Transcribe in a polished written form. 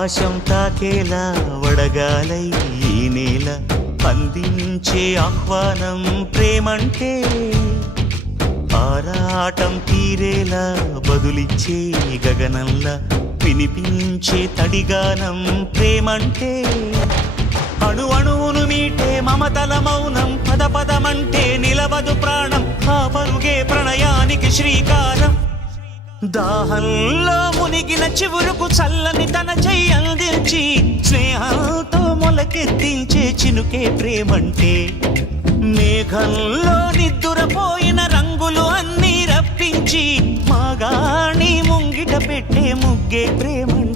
ఆశం తాకేలా వడగాలై ఈ నేల అందించే ఆహ్వానం ప్రేమంటే ఆరాటం తీరేలా బదులిచ్చే గగనంలా వినిపించే తడిగానం ప్రేమంటే అణు అణువును మీటే మమతల మౌనం పద పదమంటే నిలవదు ప్రాణం ఆ పరుగే ప్రణయానికి శ్రీకారం దాహంలో మునిగిన చివురుకు చల్లని తన చెయ్యి అందించి స్నేహంతో మొలకెత్తించే చినుకే ప్రేమంటే మేఘంలో నిద్దురపోయిన రంగులు అన్నీ రప్పించి మాగాణి ముంగిట పెట్టే ముగ్గే ప్రేమంటే